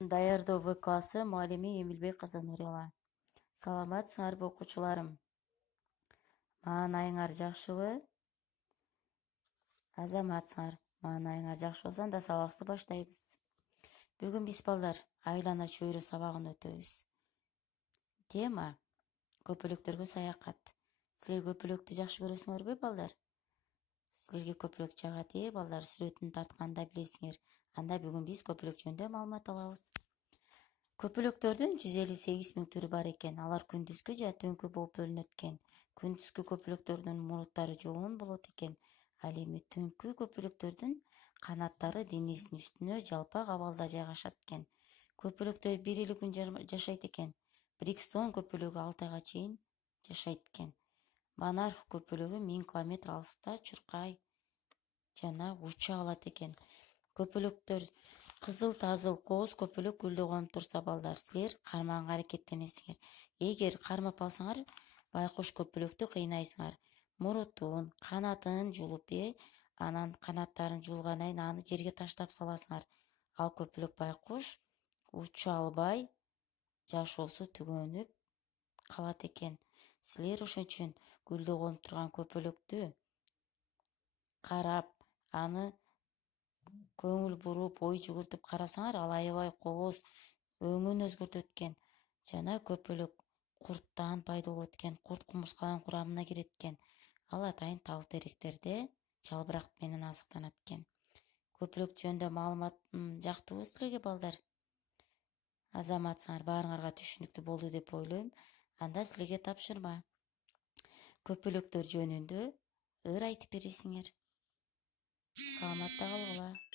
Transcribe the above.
Даярдоо В классы мугалими Эмилбек кызы Нурила. Саламатсыңарбы окуучуларым? Маанын айыңар жакшыбы? Азаматсыңар. Маанын айыңар жакшы болсо анда сабакты баштайбыз. Бүгүн биз балдар айлана чөйрө сабагын өтөбүз. Тема көпөлөктөргө саякат. Силер көпөлөктү жакшы көрөсүңөрбү балдар? Силерге көпөлөк жагат балдар, сүрөтүн тартканда билесиңер. Анда бүгүн биз көпөлөк жөнүндө маалымат алабыз. Көпөлөктөрдүн 158 000 түрү бар экен. Алар күндүзгү же түнкү болуп бөлүнөт экен. Күндүзгү көпөлөктөрдүн мурттары жоон болот экен. Ал эми түнкү көпөлөктөрдүн канаттары денесинин үстүнө жалпак абалда жайгашат экен. Көпөлөктөр 1 күн жашайт экен. Брикстон көпөлөгү 6 айга чейин жашайт экен. Монарх көпөлөгү 1000 километр алыста чуркай жана уча алат экен. Көпөлөктөр кызыл тазыл кооз көпөлөк гүлдө конуп турса балдар, силер кармаганга аракеттенесиңер. Эгер кармап алсаңар, байкуш көпөлөктү кыйнайсыңар. Мурутун, канатын жулуп, анан канаттарын жулгандан кийин аны жерге таштап саласыңар. Ал көпөлөк байкуш уча албай жашоосу түгөнүп калат экен. Силер ошон үчүн гүлдө конуп турган көпөлөктү карап, аны көңүл буруп, ой жүгүртүп карасаңар, ал аябай кооз өңүн өзгөртөт экен. Жана көпөлөк курттан пайда болот экен, курт кумурсканын курамына кирет экен. Ал атайын тал теректерде жалбырак менен азыктанат экен. Көпөлөк жөнүндө маалымат жактыбы силерге балдар? Азаматсыңар, баарыңарга түшүнүктүү болду деп ойлойм. Анда силерге тапшырма. Көпөлөктөр жөнүндө ыр айтып бересиңер. Саламатта калгыла.